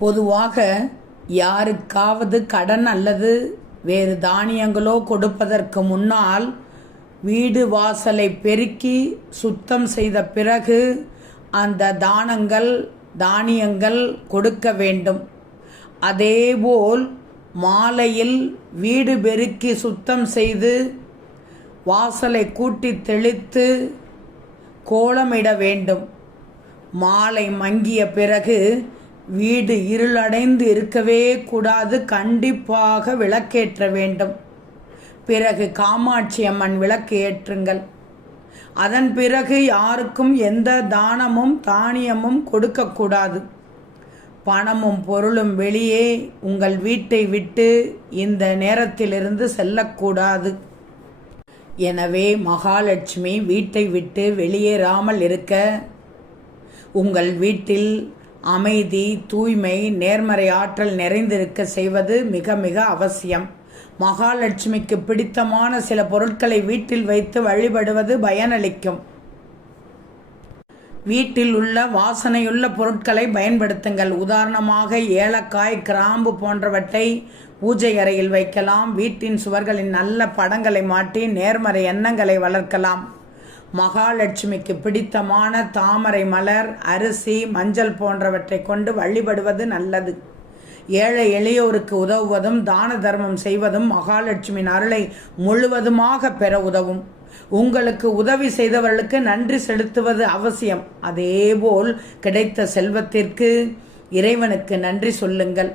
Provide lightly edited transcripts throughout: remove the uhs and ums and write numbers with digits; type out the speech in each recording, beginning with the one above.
பொதுவாக யாருக்காவது கடன் அல்லது வேறு தானியங்களோ கொடுப்பதற்கு முன்னால் வீடு வாசலை பெருக்கி சுத்தம் செய்த பிறகு அந்த தானியங்கள் கொடுக்க வேண்டும். அதேபோல் மாலையில் வீடு பெருக்கி சுத்தம் செய்து வாசலை கூட்டி தெளித்து கோலமிட வேண்டும். மாலை மங்கிய பிறகு வீடு இருளடைந்து இருக்கவே கூடாது, கண்டிப்பாக விளக்கேற்ற வேண்டும். பிறகு காமாட்சி அம்மன் விளக்கு ஏற்றுங்கள். அதன் பிறகு யாருக்கும் எந்த தானமும் தானியமும் கொடுக்கக்கூடாது. பணமும் பொருளும் வெளியே உங்கள் வீட்டை விட்டு இந்த நேரத்திலிருந்து செல்லக்கூடாது. எனவே மகாலட்சுமி வீட்டை விட்டு வெளியேறாமல் இருக்க உங்கள் வீட்டில் அமைதி, தூய்மை, நேர்மறை ஆற்றல் நிறைந்திருக்க செய்வது மிக மிக அவசியம். மகாலட்சுமிக்கு பிடித்தமான சில பொருட்களை வீட்டில் வைத்து வழிபடுவது பயனளிக்கும். வீட்டில் உள்ள வாசனையுள்ள பொருட்களை பயன்படுத்துங்கள். உதாரணமாக ஏலக்காய், கிராம்பு போன்றவற்றை பூஜை அறையில் வைக்கலாம். வீட்டின் சுவர்களின் நல்ல படங்களை மாட்டி நேர்மறை எண்ணங்களை வளர்க்கலாம். மகாலட்சுமிக்கு பிடித்தமான தாமரை மலர், அரிசி, மஞ்சள் போன்றவற்றை கொண்டு வழிபடுவது நல்லது. ஏழை எளியோருக்கு உதவுவதும் தான தர்மம் செய்வதும் மகாலட்சுமியின் அருளை முழுவதுமாக பெற உதவும். உங்களுக்கு உதவி செய்தவர்களுக்கு நன்றி செலுத்துவது அவசியம். அதேபோல் கிடைத்த செல்வத்திற்கு இறைவனுக்கு நன்றி சொல்லுங்கள்.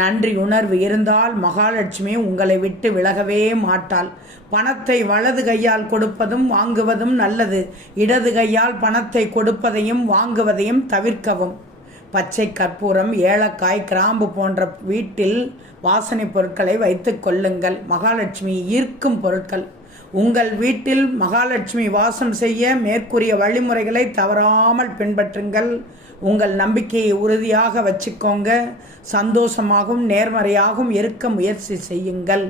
நன்றி உணர்வு இருந்தால் மகாலட்சுமி உங்களை விட்டு விலகவே மாட்டாள். பணத்தை வலது கையால் கொடுப்பதும் வாங்குவதும் நல்லது. இடது கையால் பணத்தை கொடுப்பதையும் வாங்குவதையும் தவிர்க்கவும். பச்சை கற்பூரம், ஏலக்காய், கிராம்பு போன்ற வீட்டில் வாசனை பொருட்களை வைத்து கொள்ளுங்கள். மகாலட்சுமி ஈர்க்கும் பொருட்கள். உங்கள் வீட்டில் மகாலட்சுமி வாசம் செய்ய மேற்கூறிய வழிமுறைகளை தவறாமல் பின்பற்றுங்கள். உங்கள் நம்பிக்கையை உறுதியாக வச்சுக்கோங்க. சந்தோஷமாகவும் நேர்மறையாகவும் இருக்க முயற்சி செய்யுங்கள்.